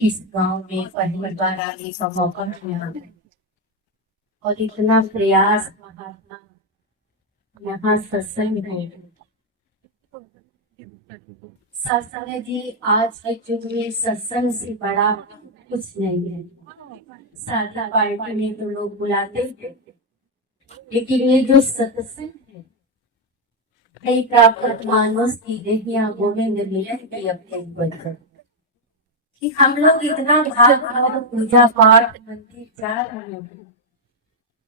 इस गांव में पहली बार आने का मौका मिला और इतना प्रयास महात्मा यहाँ सत्संग है। सत्संग जी आज के युग में सत्संग से बड़ा कुछ नहीं है। सादा पार्टी में तो लोग बुलाते हैं, लेकिन ये जो सत्संग है कई प्राप्त मानस की देहिया गोविंद मिलन की अपने बदल कि हम लोग इतना भाग भाग पूजा पाठ मंदिर जा रहे हैं,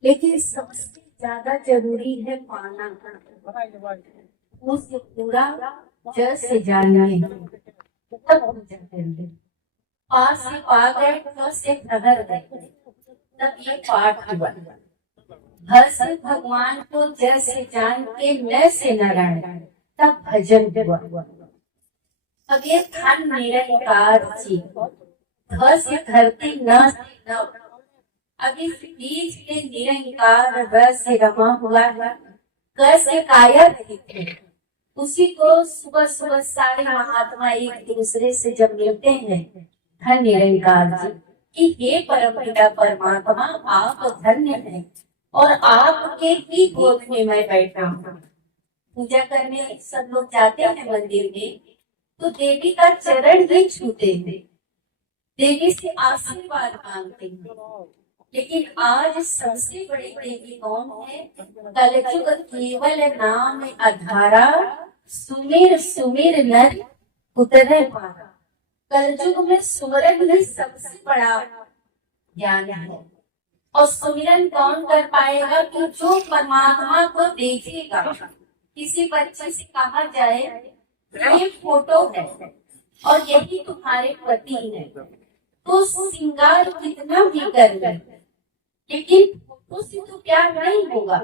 लेकिन सबसे ज्यादा जरूरी है पाना उस पूरा जड़ से जानने तब पूजा करेंगे। पास से पा गए तो से नगर गए तब ये पाठ हुआ। घर से भगवान को जड़ से जान के न से नारायण तब भजन हुआ। अब ये धन निरंकार जी घर से धरती न अब इस बीज के निरंकार रस से रमा हुआ है। कर से काया रहित है, उसी को सुबह सुबह सारे महात्मा एक दूसरे से जब मिलते हैं धन निरंकार जी कि हे परम पिता परमात्मा आप धन्य हैं और आपके ही गोद में मैं बैठा हूँ। पूजा करने सब लोग जाते हैं मंदिर में तो देवी का चरण ही छूते हैं, देवी से आशीर्वाद मांगते हैं। लेकिन आज सबसे बड़ी देवी कौन है? कलयुग केवल नाम आधारा, सुमिर सुमिर नर उतरे पारा। कलयुग में सुमरन ही सबसे बड़ा ज्ञान है। और सुमिरन कौन कर पाएगा? कि जो परमात्मा को देखेगा। किसी बच्चे से कहा जाए ये फोटो है और यही तुम्हारे पति है, तो श्रृंगार कितना भी कर ले, लेकिन फोटो से तो प्यार नहीं होगा।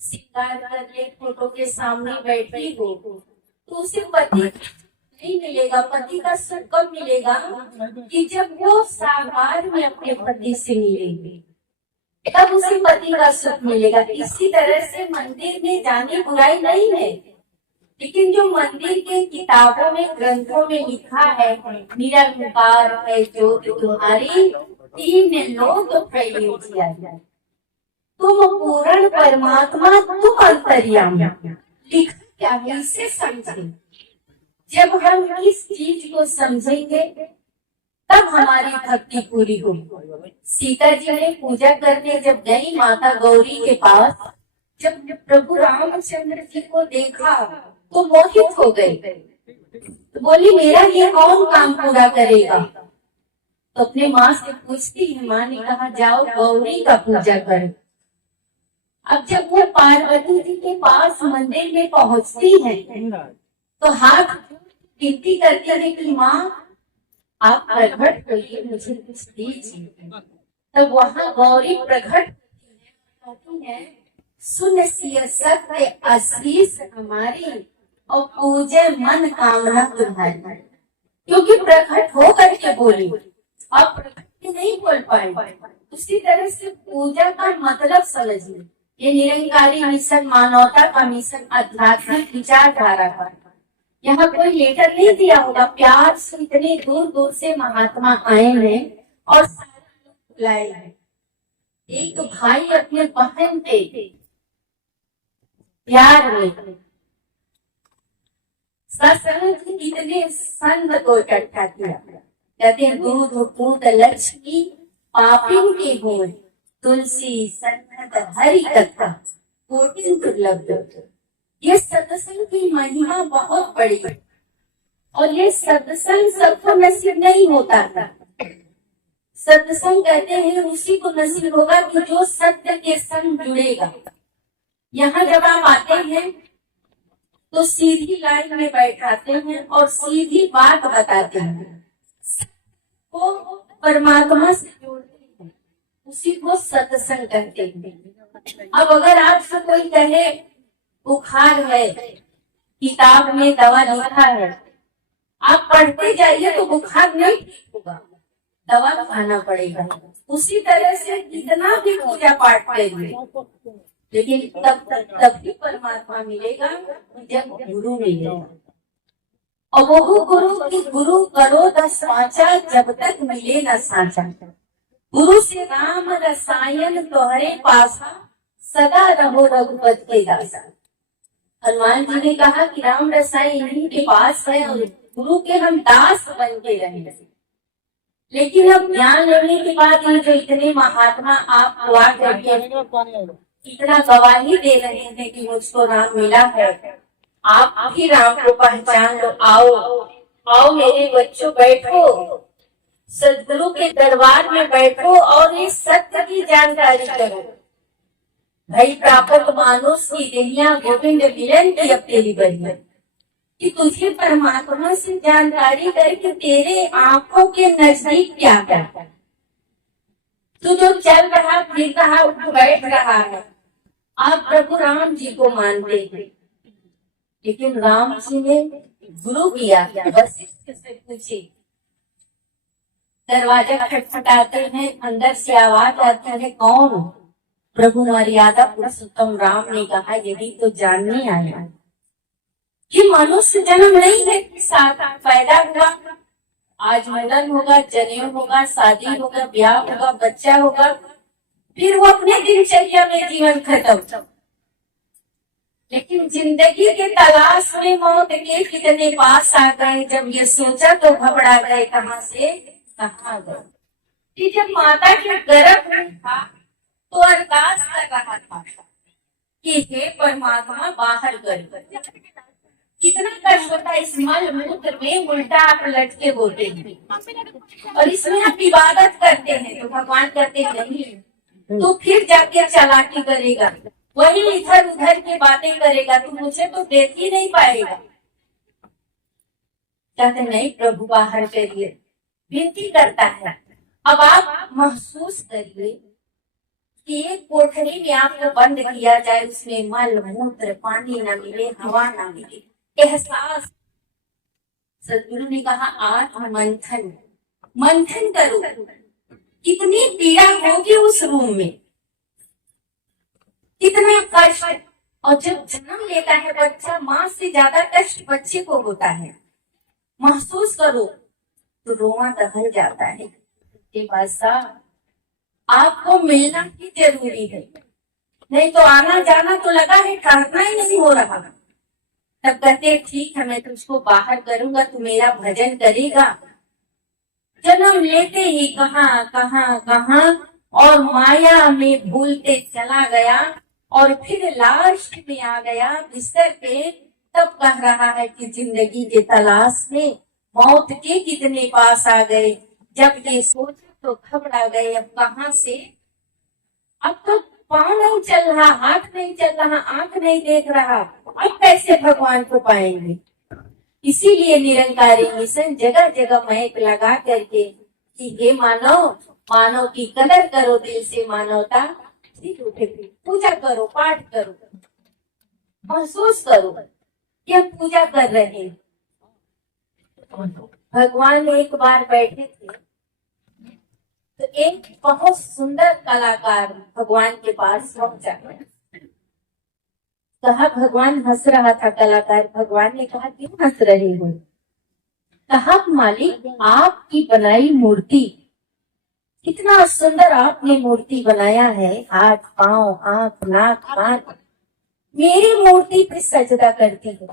श्रृंगार कर ले, फोटो के सामने बैठी हो तो उसे पति नहीं मिलेगा। पति का सुख कब मिलेगा? कि जब वो साकार में अपने पति से मिलेंगे तब उसे पति का सुख मिलेगा। इसी तरह से मंदिर में जाने बुराई नहीं है, लेकिन जो मंदिर के किताबों में ग्रंथों में लिखा है निरंकार है ज्योति तुम्हारी तीन लोक प्रयोग किया जाए, तुम पूर्ण परमात्मा तुम अंतर्यामी। लिखा क्या है इसे समझे। जब हम इस चीज को समझेंगे तब हमारी भक्ति पूरी होगी। सीता जी ने पूजा करने जब गई माता गौरी के पास, जब प्रभु रामचंद्र जी को देखा तो मोहित हो गई, तो बोली मेरा ये कौन काम पूरा करेगा? तो अपने माँ से पूछती है, माँ ने कहा जाओ गौरी का पूजा करो। अब जब वो पार्वती जी के पास मंदिर में पहुंचती है तो हाथ विनती करती है कि माँ आप प्रकट होइए, मुझे कुछ दीजिए। तब वहां गौरी प्रकट होती है, सुन सिय सत्य आशीष हमारी और पूजे मन कामना तुम्हारी। क्योंकि प्रकट हो करके बोली, आप प्रकट नहीं बोल पाए। उसी तरह से पूजा का मतलब समझिए। ये निरंकारी मिशन, मानवता का मिशन, आध्यात्मिक विचारधारा का यहाँ कोई लेटर नहीं दिया होगा। प्यार से इतने दूर दूर से महात्मा आए हैं और सारे लोग बुलाए हैं। एक भाई अपने बहन पे प्यार में सत्संग इतने संत को इकट्ठा किया। कहते हैं दूध पूत लक्ष्मी पापिन के गुण, तुलसी सन्नत हरि कथा कोटिन दुर्लभ। ये सत्संग की महिमा बहुत बड़ी है और ये सत्संग सबको नसीब नहीं होता था। सत्संग कहते हैं उसी को नसीब होगा कि जो सत्य के संग जुड़ेगा। यहाँ जब आप आते हैं तो सीधी लाइन में बैठाते हैं और सीधी बात बताते हैं, वो परमात्मा से जोड़ते हैं, उसी को सत्संग कहते हैं। अब अगर आपसे कोई कहे बुखार है, किताब में दवा लिखा है, आप पढ़ते जाइए तो बुखार नहीं ठीक होगा, दवा खाना पड़ेगा। उसी तरह से कितना भी पूजा पाठ करिए, लेकिन तभी परमात्मा मिलेगा जब गुरु मिलेगा। और वो गुरु की गुरु करो दस वाचा, जब तक मिले न साचा। गुरु से राम रसायन तोहरे पासा, सदा रहो रघुपत के दासा। हनुमान जी ने कहा कि राम रसायन इन्हीं के पास है और गुरु के हम दास बन के रहे। लेकिन अब ज्ञान लेने के बाद ये जो इतने महात्मा आप हुआ करके इतना गवाही दे रहे हैं कि मुझको राम मिला है, आप भी राम को पहचान लो। आओ आओ मेरे बच्चों, बैठो सदगुरु के दरबार में बैठो और इस सत्य की जानकारी करो। भाई प्राप्त मानुष की देहिया, गोविंद मिलन की अब तेरी बनिया। कि तुझे परमात्मा से जानकारी करके तेरे आंखों के नजदीक क्या करता। तू जो चल रहा फिर रहा उठ बैठ रहा है, आप प्रभु राम जी को मानते हैं, लेकिन राम जी ने गुरु किया क्या? बस इससे पूछे। दरवाजा खटखटाते हैं, अंदर से आवाज आती है, कौन? प्रभु मर्यादा पुरुषोत्तम राम ने कहा यही तो जानने आया कि मनुष्य जन्म नहीं है, साथ पैदा हुआ, आज मुंडन होगा, जनेऊ होगा, शादी होगा, ब्याह होगा, बच्चा होगा, फिर वो अपने दिनचर्या में जीवन खत्म। लेकिन जिंदगी के तलाश में मौत के कितने पास आ गए। जब ये सोचा तो घबरा गए, कहाँ से कहाँ गए। कि जब माता के गर्भ में था तो अरदास कर रहा था कि हे परमात्मा बाहर कर। कितना कष्ट होता है इस मल मूत्र में, उल्टा आप लटके होते हैं और इसमें आप इबादत करते हैं तो भगवान कहते नहीं, तो फिर जाके चालाकी करेगा, वही इधर उधर की बातें करेगा, तू मुझे तो देख ही नहीं पाएगा। कहते नहीं प्रभु बाहर करिए, विनती करता है। अब आप महसूस करिए कि एक कोठरी में आपको बंद किया जाए, उसमें मल मूत्र पानी न मिले, हवा न मिले, एहसास। सदगुरु ने कहा आत्म मंथन, मंथन करो, कितनी पीड़ा होगी उस रूम में, कितना कष्ट। और जब जन्म लेता है बच्चा, माँ से ज्यादा कष्ट बच्चे को होता है। महसूस करो तो रोआ दहल जाता है। ये बादशाह आपको मिलना ही जरूरी है, नहीं तो आना जाना तो लगा है, ठहरना ही नहीं हो रहा। तब कहते ठीक है मैं तुझको बाहर करूंगा, तू मेरा भजन करेगा। जन्म लेते ही कहाँ कहाँ कहाँ और माया में भूलते चला गया और फिर लास्ट में आ गया बिस्तर पे। तब कह रहा है कि जिंदगी के तलाश में मौत के कितने पास आ गए। जब ये सोचा तो घबरा गए, अब कहाँ से, अब तो पाँव नहीं चल रहा, हाथ नहीं चल रहा, आंख नहीं देख रहा, अब कैसे भगवान को पाएंगे। इसीलिए निरंकारी मिशन जगह जगह मैप लगा करके कि हे मानव, मानव की कदर करो, दिल से मानवता उठे, पूजा करो, पाठ करो, महसूस करो कि हम पूजा कर रहे हैं। भगवान एक बार बैठे थे तो एक बहुत सुंदर कलाकार भगवान के पास पहुंचा। कहा भगवान हंस रहा था कलाकार। भगवान ने कहा क्यों हंस रहे हो? कहा मालिक आपकी बनाई मूर्ति, कितना सुंदर आपने मूर्ति बनाया है, हाथ पांव आंख नाक कान, मेरी मूर्ति पे सजदा करती है,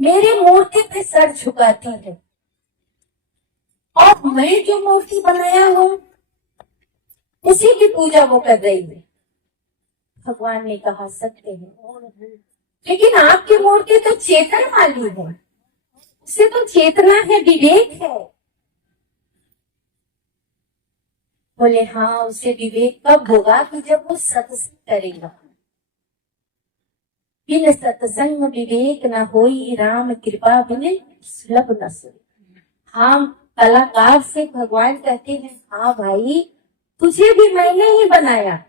मेरी मूर्ति पे सर झुकाती है, और मैं जो मूर्ति बनाया हूं उसी की पूजा वो कर रही है। भगवान ने कहा सत्य है, लेकिन आपकी मूर्ति तो चेतन वाली है, उसे तो चेतना है, विवेक है। बोले हाँ, उसे विवेक कब होगा कि जब वो सत्संग करेगा। बिन सत्संग विवेक न होई, राम कृपा बिन सुलभ न सोई। हम कलाकार से भगवान कहते हैं हाँ भाई तुझे भी मैंने ही बनाया,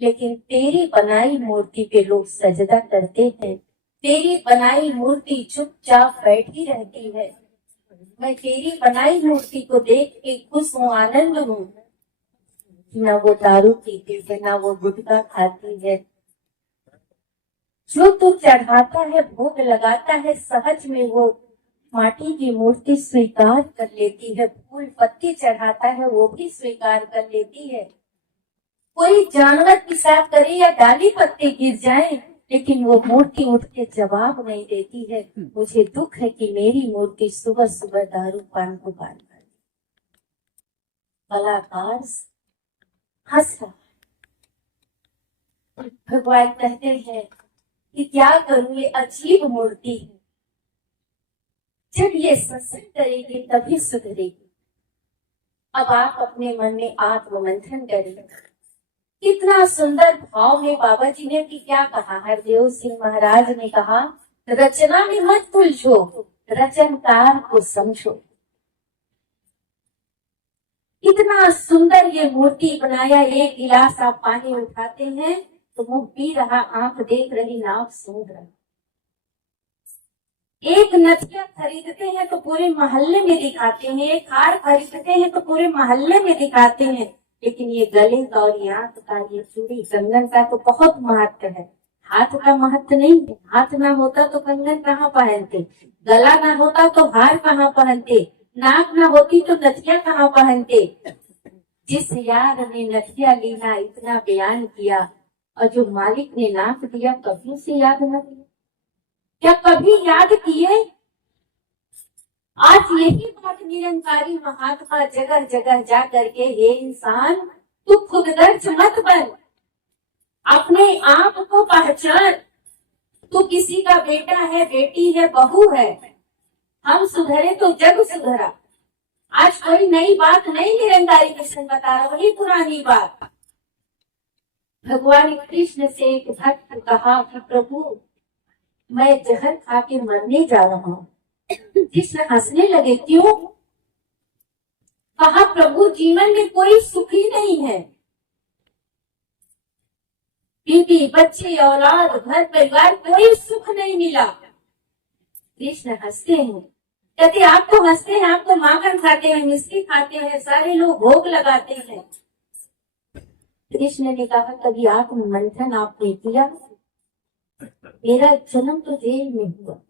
लेकिन तेरी बनाई मूर्ति पे लोग सजदा करते हैं, तेरी बनाई मूर्ति चुपचाप बैठी रहती है। मैं तेरी बनाई मूर्ति को देख के खुश हूँ, आनंद हूँ, न वो दारू पीती है, न वो गुटखा खाती है। जो तू चढ़ाता है, भोग लगाता है, सहज में वो माटी की मूर्ति स्वीकार कर लेती है। फूल पत्ती चढ़ाता है, वो भी स्वीकार कर लेती है। कोई जानवर पेशाब करे या डाली पत्ते गिर जाए, लेकिन वो मूर्ति उठ के जवाब नहीं देती है। मुझे दुख है कि मेरी मूर्ति सुबह सुबह दारू पान को पान कर। कलाकार हंस रहा। भगवान कहते हैं कि क्या करूं, ये अजीब मूर्ति है। जब ये सत्संग करेगी तभी सुधरेगी। अब आप अपने मन में आत्ममंथन करें। कितना सुंदर भाव में बाबा जी ने कि क्या कहा, हरदेव सिंह महाराज ने कहा, रचना में मत उलझो, रचनकार को समझो। इतना सुंदर ये मूर्ति बनाया। एक गिलास आप पानी उठाते हैं तो मुंह पी रहा, आंख देख रही, नाक सूंघ रहा। एक नथिया खरीदते हैं तो पूरे मोहल्ले में दिखाते हैं, एक हार खरीदते हैं तो पूरे मोहल्ले में दिखाते हैं। लेकिन ये गले का और आंख का, ये चूड़ी कंगन का तो बहुत महत्व है। हाथ का महत्व नहीं है। हाथ ना होता तो कंगन कहाँ पहनते, गला ना होता तो हार कहाँ पहनते, नाक ना होती तो नथिया कहाँ पहनते। जिस यार ने नथिया लीना इतना बयान किया, और जो मालिक ने नाक दिया कभी उसे याद न किया। क्या कभी याद किए? आज यही बात निरंकारी महात्मा जगह जगह जा करके, हे इंसान तू खुदगर्ज मत बन, अपने आप को पहचान। तू किसी का बेटा है, बेटी है, बहू है। हम सुधरे तो जग सुधरा। आज कोई नई बात नहीं निरंकारी कृष्ण बता रहा, वही पुरानी बात। भगवान कृष्ण से एक भक्त कहा कि प्रभु मैं जहर खा के मरने जा रहा हूँ। कृष्ण हंसने लगे, क्यों? कहा प्रभु जीवन में कोई सुख ही नहीं है। बीवी बच्चे औलाद घर परिवार कोई सुख नहीं मिला। कृष्ण हंसते हैं, कहते आप तो हंसते हैं, आप तो माखन खाते हैं, मिश्री खाते हैं, सारे लोग भोग लगाते हैं। कृष्ण ने कहा कभी आत्ममंथन आपने किया? मेरा जन्म तो जेल में हुआ,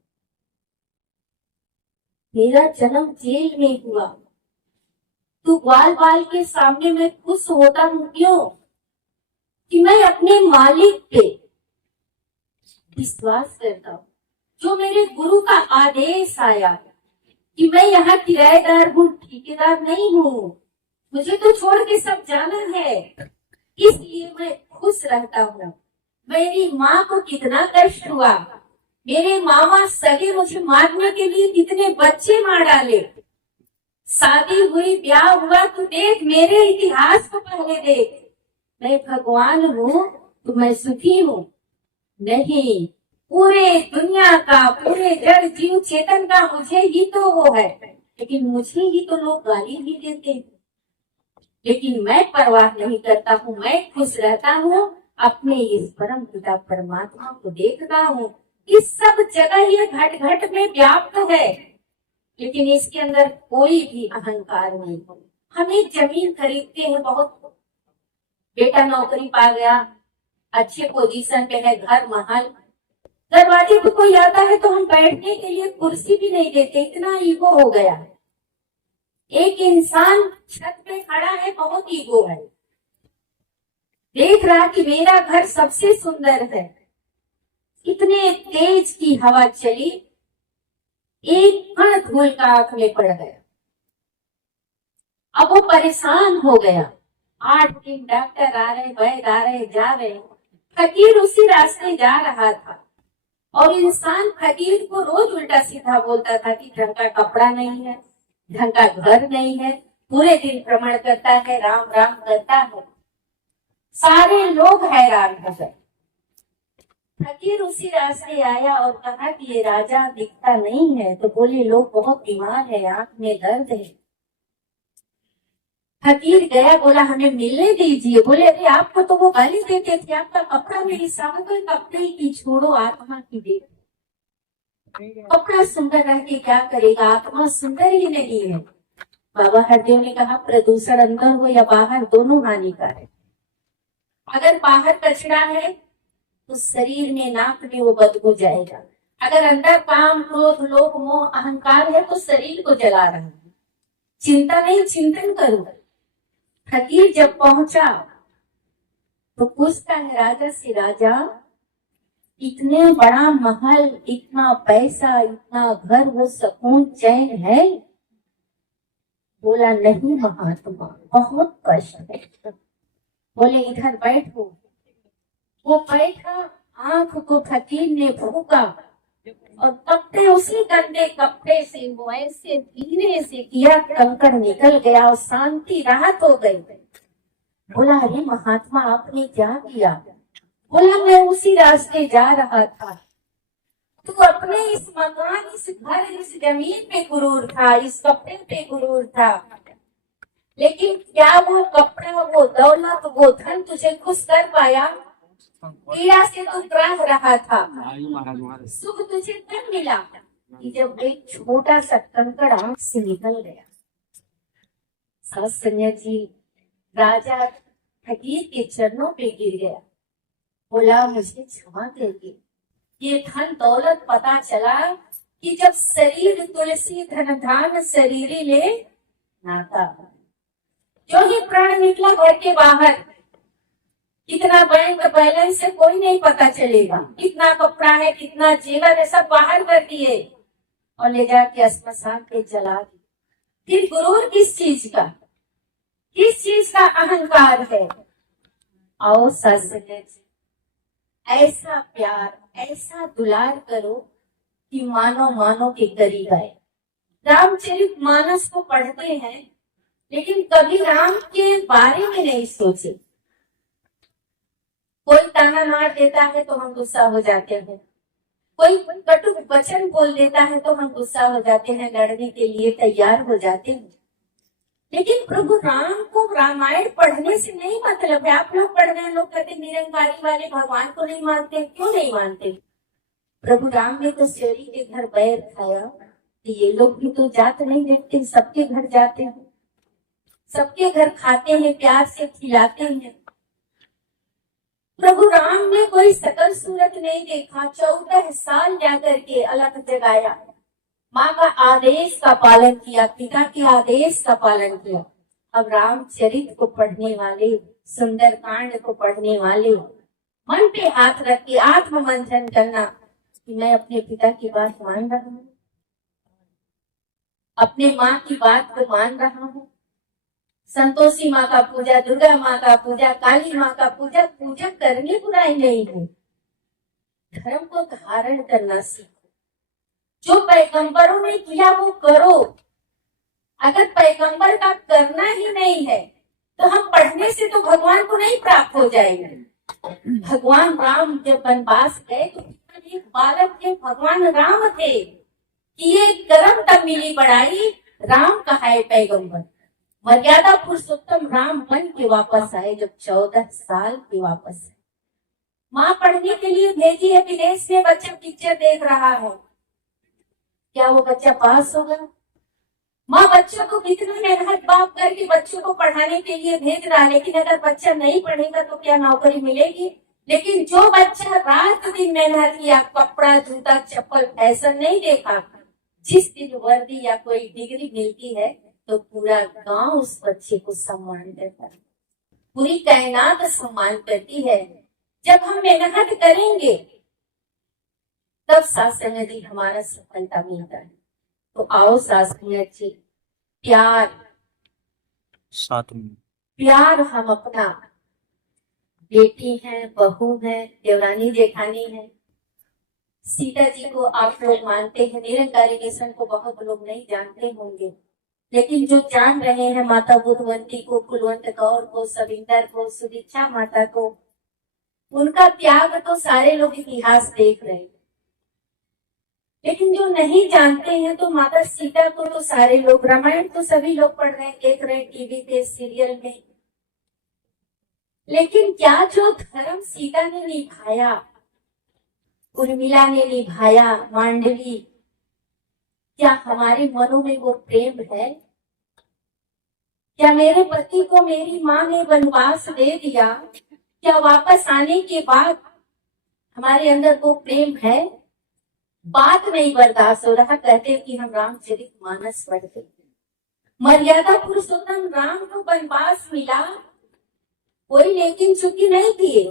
मेरा जन्म जेल में हुआ। तू बाल बाल के सामने मैं खुश होता हूँ, क्यों? कि मैं अपने मालिक पे विश्वास करता हूँ। जो मेरे गुरु का आदेश आया कि मैं यहाँ किराएदार हूँ, ठेकेदार नहीं हूँ, मुझे तो छोड़ के सब जाना है, इसलिए मैं खुश रहता हूँ। मेरी माँ को कितना कष्ट हुआ, मेरे मामा सगे मुझे मारने के लिए कितने बच्चे मार डाले। शादी हुई, ब्याह हुआ, तो देख मेरे इतिहास को पहले देख। मैं भगवान हूँ तो मैं सुखी हूँ? नहीं, पूरे दुनिया का, पूरे जड़ जीव चेतन का मुझे ही तो वो है, लेकिन मुझे ही तो लोग गाली भी देते हैं। लेकिन मैं परवाह नहीं करता हूँ, मैं खुश रहता हूँ, अपने इस परम पिता परमात्मा को देखता हूँ। इस सब जगह ये घट घट में व्याप्त है, लेकिन इसके अंदर कोई भी अहंकार नहीं। हम एक जमीन खरीदते हैं, बहुत बेटा नौकरी पा गया, अच्छे पोजीशन पे है, घर महल, दरवाजे पे कोई आता है तो हम बैठने के लिए कुर्सी भी नहीं देते, इतना ईगो हो गया है। एक इंसान छत पे खड़ा है, बहुत ईगो है, देख रहा कि मेरा घर सबसे सुंदर है। इतने तेज की हवा चली, एक कण धूल का आंख में पड़ गया। अब वो परेशान हो गया। 8 दिन डॉक्टर आ रहे, वैद आ रहे, जा रहे। फकीर उसी रास्ते जा रहा था, और इंसान फकीर को रोज उल्टा सीधा बोलता था कि ढंग का कपड़ा नहीं है, ढंग का घर नहीं है, पूरे दिन भ्रमण करता है, राम राम करता है। सारे लोग हैरान हो गए। फकीर उसी रास्ते आया और कहा कि ये राजा दिखता नहीं है, तो बोले लोग बहुत बीमार है, आंख में दर्द है। फकीर गया, बोला हमें मिलने दीजिए। बोले अरे आपको तो वो गाली देते थे, आपका कपड़ा मेरी सामने, कोई कपड़े की छोड़ो, आत्मा की देख। कपड़ा सुंदर रह के क्या करेगा, आत्मा सुंदर ही नहीं है। बाबा हरदेव ने कहा प्रदूषण अंदर हो या बाहर दोनों हानिकारक। अगर बाहर कचरा है तो शरीर में नाक में वो बदबू जाएगा। अगर अंदर काम क्रोध लोभ मोह अहंकार है तो शरीर को जला रहा है। चिंता नहीं चिंतन करो। फकीर जब पहुंचा तो पूछता है राजा से, राजा इतने बड़ा महल, इतना पैसा, इतना घर, वो सुकून चैन है? बोला नहीं महात्मा, बहुत कष्ट है। बोले इधर बैठो। वो बैठा, आंख को फकीर ने फूका और कपड़े उसी गंदे कपड़े से वो ऐसे धीरे से किया, कंकड़ निकल गया और शांति राहत हो गई। बोला अरे महात्मा आपने क्या किया? बोला मैं उसी रास्ते जा रहा था, तू अपने इस मकान, इस घर, इस जमीन पे गुरूर था, इस कपड़े पे गुरूर था, लेकिन क्या वो कपड़ा, वो दौलत, वो धन तुझे खुश कर पाया? पीड़ा से तू ग्राह रहा था, सुख तुझे तब मिला कि जब एक छोटा सा कंकड़ आंख से निकल गया। सत्संग जी राजा फकीर के चरणों पे गिर गया। बोला मुझे क्षमा करिए, ये धन दौलत पता चला कि जब शरीर तुलसी धन धान शरीरी ले नाता। जो ही प्राण निकला घर के बाहर, कितना बैंक बैलेंस है कोई नहीं पता चलेगा, कितना कपड़ा है, कितना जेवर है, सब बाहर कर दिए और ले जाके श्मशान पे जला दिए। फिर गुरूर किस चीज का, किस चीज का अहंकार है? आओ सत्संग, ऐसा प्यार, ऐसा दुलार करो कि मानो मानो के करीब आए। रामचरित मानस को पढ़ते हैं लेकिन कभी राम के बारे में नहीं सोचे। कोई ताना मार देता है तो हम गुस्सा हो जाते हैं, कोई कटु वचन बोल देता है तो हम गुस्सा हो जाते हैं, लड़ने के लिए तैयार हो जाते हैं। लेकिन प्रभु राम को रामायण पढ़ने से नहीं मतलब है। आप लोग पढ़ रहे हैं, लोग कहते निरंकारी वाले भगवान को नहीं मानते। क्यों नहीं मानते? प्रभु राम ने तो शेरी के घर बैर खाया, ये लोग भी तो जात नहीं देखते, सबके घर जाते हैं, सबके घर खाते हैं, प्यार से खिलाते हैं। प्रभु राम ने कोई सकल सूरत नहीं देखा, 14 साल जाकर के अलग जगाया, माँ का आदेश का पालन किया, पिता के आदेश का पालन किया। अब रामचरित को पढ़ने वाले, सुंदर कांड को पढ़ने वाले, मन पे हाथ रख के आत्म मंथन करना कि मैं अपने पिता की बात मान रहा हूँ, अपने माँ की बात को मान रहा हूँ। संतोषी माँ का पूजा, दुर्गा माँ का पूजा, काली माँ का पूजा, पूजा करने बुराई नहीं है, धर्म को धारण करना सीखो। जो पैगंबरों ने किया वो करो। अगर पैगंबर का करना ही नहीं है तो हम पढ़ने से तो भगवान को नहीं प्राप्त हो जाएंगे। भगवान राम जब वनवास गए तो एक बालक थे, भगवान राम थे कि ये कर्म तब मिली बढ़ाई, राम कहाए पैगंबर। मर्यादा पुरुषोत्तम राम बन के वापस आए जब 14 साल के वापस आए। माँ पढ़ने के लिए भेजी है विदेश में, बच्चा पिक्चर देख रहा है, क्या वो बच्चा पास होगा? माँ बच्चों को कितनी मेहनत बाप करके बच्चों को पढ़ाने के लिए भेज रहा है, लेकिन अगर बच्चा नहीं पढ़ेगा तो क्या नौकरी मिलेगी? लेकिन जो बच्चा रात दिन मेहनत किया, कपड़ा जूता चप्पल फैशन नहीं देखा, जिस दिन वर्दी या कोई डिग्री मिलती है तो पूरा गांव उस बच्चे को सम्मान करता है, पूरी कायनात सम्मान करती है। जब हम मेहनत करेंगे तब सत्संग जी हमारा सफलता मिलता है। तो आओ सत्संग जी, प्यार साथ में प्यार हम अपना, बेटी है, बहू है, देवरानी जेठानी है। सीता जी को आप लोग मानते हैं, निरंकारी मिशन को बहुत लोग नहीं जानते होंगे, लेकिन जो जान रहे हैं माता बुद्धवंती को, कुलवंत कौर को, सविंदर को, सुदीक्षा माता को, उनका त्याग तो सारे लोग इतिहास देख रहे हैं। लेकिन जो नहीं जानते हैं तो माता सीता को तो सारे लोग, रामायण तो सभी लोग पढ़ रहे हैं, देख रहे हैं टीवी पे, सीरियल में। लेकिन क्या जो धर्म सीता ने निभाया, उर्मिला ने निभाया, मांडवी, क्या हमारे मनों में वो प्रेम है? क्या मेरे पति को मेरी माँ ने वनवास दे दिया? क्या वापस आने के बाद हमारे अंदर वो प्रेम है? बात नहीं बर्दाश्त हो रहा, कहते कि हम रामचरितमानस पढ़ते। मर्यादा पुरुषोत्तम राम को वनवास मिला, कोई लेकिन चुकी नहीं किए,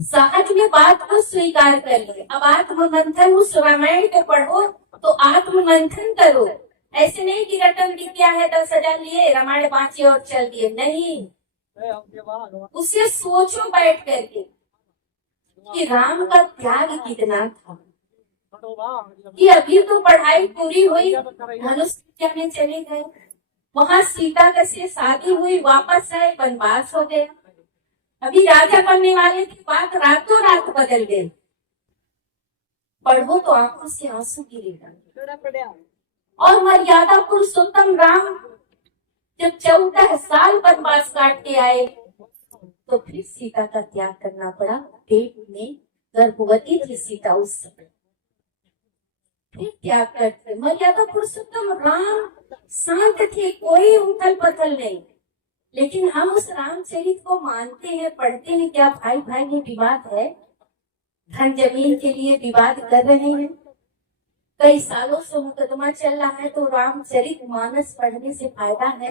सहज में बात को स्वीकार कर लिए। अब आत्ममंथन, उस रामायण को पढ़ो तो आत्ममंथन करो। ऐसे नहीं कि रटन विद्या है 10,000 लिए रामायण बाँचे और चल दिए, नहीं। उसे सोचो बैठ करके कि राम का त्याग कितना था, कि अभी तो पढ़ाई पूरी हुई, धनुष विद्या में चले गए, वहां सीता से शादी हुई, वापस आए, वनवास हो गया, अभी राजा बनने वाले की बात रातों रात बदल गई। पढ़ो तो आंखों से आंसू गिरेगा। और मर्यादा पुरुषोत्तम राम जब 14 साल वनवास काट के आए तो फिर सीता का त्याग करना पड़ा। पेट में गर्भवती थी सीता उस समय, फिर त्याग करते। मर्यादा पुरुषोत्तम राम शांत थे, कोई उथल पथल नहीं। लेकिन हम उस रामचरित को मानते हैं, पढ़ते हैं, क्या भाई भाई में विवाद है? धन जमीन के लिए विवाद कर रहे हैं, कई सालों से मुकदमा चल रहा है, तो रामचरितमानस पढ़ने से फायदा है?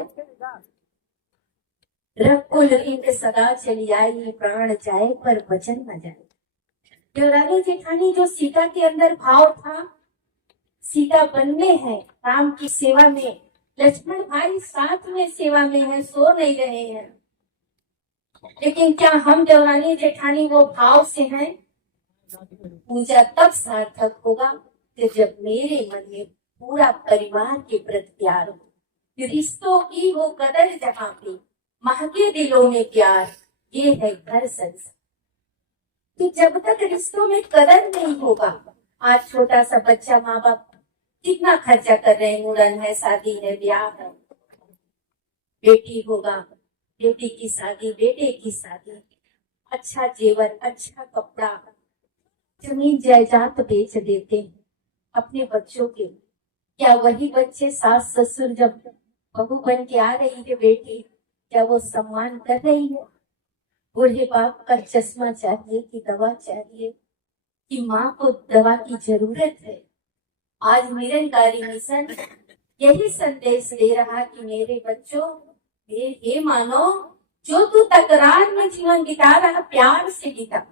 रघुकुल रिंग सदा चली आई, प्राण जाए पर वचन न जाए। देवरानी जेठानी जो सीता के अंदर भाव था, सीता वन में है राम की सेवा में, लक्ष्मण भाई साथ में सेवा में है, सो नहीं रहे हैं। लेकिन क्या हम देवरानी जेठानी वो भाव से हैं? पूजा तब सार्थक होगा कि जब मेरे मन में पूरा परिवार के प्रति प्यार हो, रिश्तों की हो कदर, जहाँ पे महके दिलों में प्यार, ये है घर संसार। तो जब तक रिश्तों में कदर नहीं होगा, आज छोटा सा बच्चा, माँ बाप कितना खर्चा कर रहे हैं, मुड़न है, शादी है, ब्याह है, बेटी होगा, बेटी की शादी, बेटे की शादी, अच्छा जेवर, अच्छा कपड़ा, जमीन जायदाद बेच देते हैं अपने बच्चों के। क्या वही बच्चे सास ससुर जब बहू बन के आ रही है बेटी, क्या वो सम्मान कर रही है? बूढ़े बाप का चश्मा चाहिए कि दवा चाहिए, कि माँ को दवा की जरूरत है? आज निरंकारी मिशन यही संदेश दे रहा कि मेरे बच्चों, ये मानो, जो तू तकरार में जीवन बिता रहा, प्यार से बिता।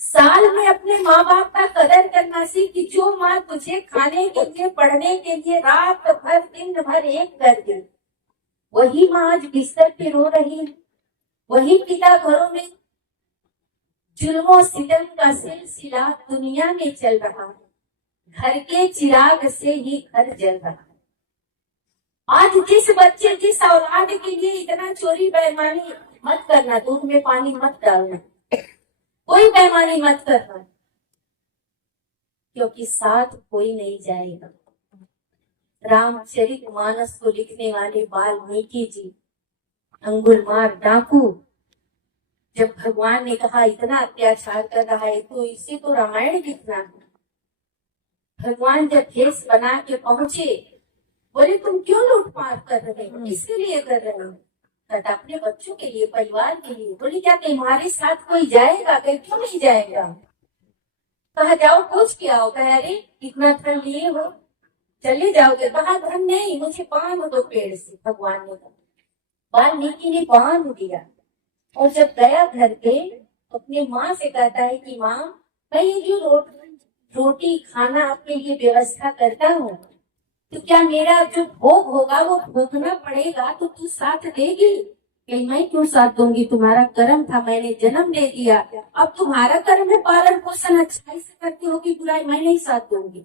साल में अपने माँ बाप का कदर करना सीख, कि जो माँ तुझे खाने के लिए, पढ़ने के लिए रात भर दिन भर एक कर दे, वही माँ आज बिस्तर पे रो रही है। वही पिता घरों में जुल्मों सितम का सिलसिला दुनिया में चल रहा है, घर के चिराग से ही घर जल रहा है। आज जिस बच्चे, जिस औलाद के लिए इतना चोरी बेईमानी मत करना, दूध में पानी मत डालना, कोई बेईमानी मत करना, क्योंकि साथ कोई नहीं जाएगा। रामचरितमानस को लिखने वाले वाल्मीकि जी, अंगुलमार डाकू, जब भगवान ने कहा इतना अत्याचार कर रहा है तो इसे तो रामायण लिखना है। भगवान जब भेष बना के पहुंचे, बोले तुम क्यों लूटपाट कर रहे हो, किसके लिए कर रहे हो? कहता अपने बच्चों के लिए, परिवार के लिए। बोले क्या तुम्हारे साथ कोई जाएगा? कहीं क्यों नहीं जाएगा? कहा जाओ पूछ के आओ। कहा अरे इतना धन लिए हो, चले जाओगे? कहा धन नहीं, मुझे बांध दो पेड़ से। भगवान ने कहा, वाल्मीकि ने बांध दिया। और जब गया घर पे अपने माँ से कहता है कि माँ, मैं ये जो रोटी खाना आपके लिए व्यवस्था करता हूँ, तो क्या मेरा जो भोग होगा वो भोगना पड़ेगा, तो तू साथ देगी? कहीं मैं क्यों साथ दूंगी, तुम्हारा कर्म था, मैंने जन्म दे दिया, अब तुम्हारा कर्म है पालन पोषण, अच्छाई से करती होगी, बुराई मैं नहीं साथ दूंगी।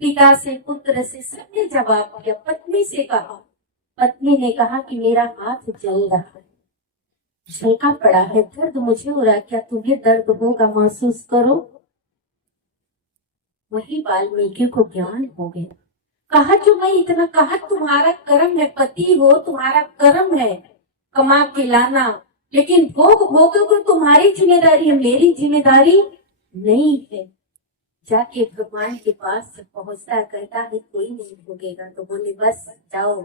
पिता से, पुत्र से, सबने जवाब दिया। पत्नी से कहा, पत्नी ने कहा कि मेरा हाथ जल रहा है, झलका पड़ा है, दर्द मुझे हो रहा, क्या तुम्हें दर्द होगा, महसूस करो। वही वाल्मीकि को ज्ञान हो गया। कहा जो मैं इतना कहा, तुम्हारा कर्म है, पति हो, तुम्हारा कर्म है कमा के लाना, लेकिन भोग भोगोगे तुम्हारी जिम्मेदारी है, मेरी जिम्मेदारी नहीं है। जाके भगवान के पास पहुंचता, कहता है कोई नहीं भोगेगा। तो बोले बस जाओ,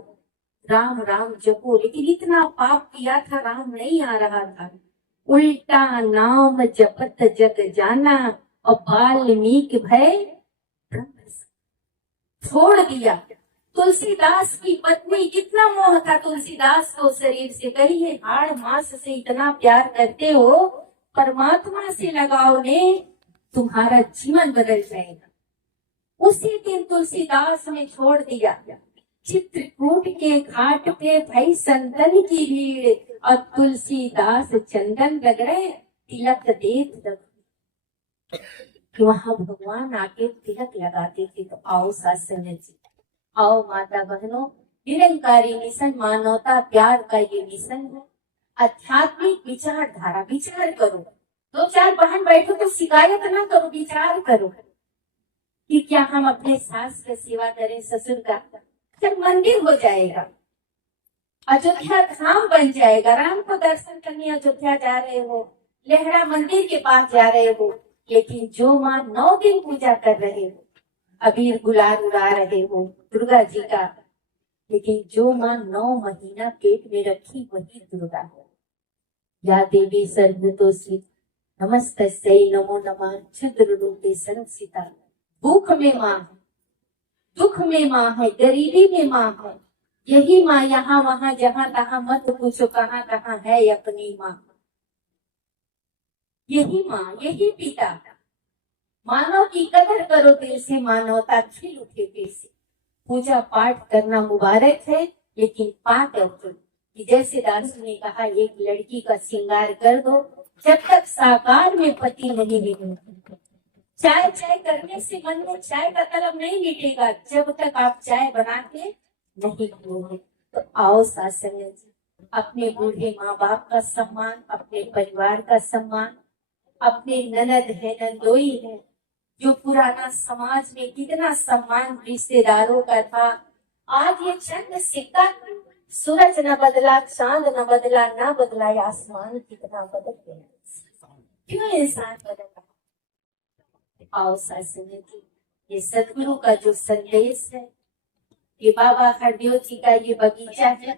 राम राम जपो, लेकिन इतना पाप किया था, राम नहीं आ रहा था। उल्टा नाम जपत जग जाना, और वाल्मीकि भय ब्रह्म से। छोड़ दिया। तुलसीदास की पत्नी, कितना मोह था तुलसीदास को शरीर से, कहिए हाड़ मांस से इतना प्यार करते हो, परमात्मा से लगाओ ने, तुम्हारा जीवन बदल जाएगा। उसी दिन तुलसीदास ने छोड़ दिया। चित्रकूट के घाट पे भई संतन की भीड़, और तुलसीदास चंदन रगड़े, तिलक देत लग। वहां भगवान आके तिलक लगाते थे। तो आओ सत्संग जी, आओ माता बहनों, निरंकारी मिशन मानवता प्यार का ये मिशन है। आध्यात्मिक विचारधारा, विचार करो। दो चार बहन बैठो तो शिकायत ना करो, विचार करो कि क्या हम अपने सास का सेवा करें, ससुर का। जब मंदिर हो जाएगा, अयोध्या धाम बन जाएगा, राम को दर्शन करने अयोध्या जा रहे हो, लेहड़ा मंदिर के पास जा रहे हो, लेकिन जो माँ 9 दिन पूजा कर रहे हो, अबीर गुलाल उड़ा रहे हो दुर्गा जी का, लेकिन जो माँ 9 महीना पेट में रखी वही दुर्गा है। या देवी सर्वतोषी नमस्तस्यै नमो नमः, क्षुद्र रूपे संसिता। भूख में माँ है, दुख में माँ है, गरीबी में माँ है। यही माँ यहाँ वहां जहां तहां मत पूछो कहाँ कहाँ है अपनी माँ। यही माँ, यही पिता। मानव की कदर करो दिल से, मानवता खिल उठे दिल से। पूजा पाठ करना मुबारक है, लेकिन पाक रखो कि जैसे दासू ने कहा, एक लड़की का श्रृंगार कर दो, जब तक साकार में पति नहीं मिले। चाय चाय करने से मन में चाय का तलब नहीं मिटेगा, जब तक आप चाय बना के नहीं पियोगे। तो आओ सत्संग जी, अपने बूढ़े माँ बाप का सम्मान, अपने परिवार का सम्मान, अपने ननद है, नंदोई है, जो पुराना समाज में कितना सम्मान रिश्तेदारों का था, आज ये चंद सिक्का, सूरज न बदला, चांद न बदला, ना बदला ये आसमान, कितना बदल गया। क्यों इंसान बदल रहा? आओ सत्संग जी, ये सदगुरु का जो संदेश है, ये बाबा हरदेव जी का ये बगीचा है,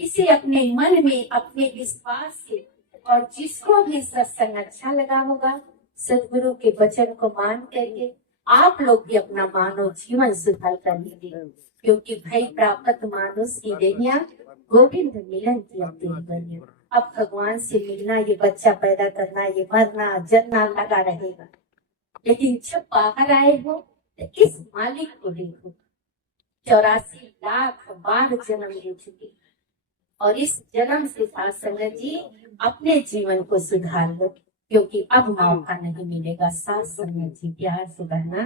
इसे अपने मन में, अपने विश्वास से, और जिसको भी सत्संग अच्छा लगा होगा, सदगुरु के वचन को मान करके आप लोग भी अपना मानव जीवन सुधार कर लीजिए, क्योंकि भय प्राप्त मानुष की देहिया, गोविंद मिलन की अंतिम। अब भगवान से मिलना, ये बच्चा पैदा करना, ये मरना जन्ना लगा रहेगा, लेकिन जब बाहर आए हो तो इस मालिक को देखो। 84 लाख बार जन्म ले चुके, और इस जन्म से साथ संगत जी अपने जीवन को सुधार लो, क्योंकि अब मौका नहीं मिलेगा। साथ संगत जी प्यार से कहना।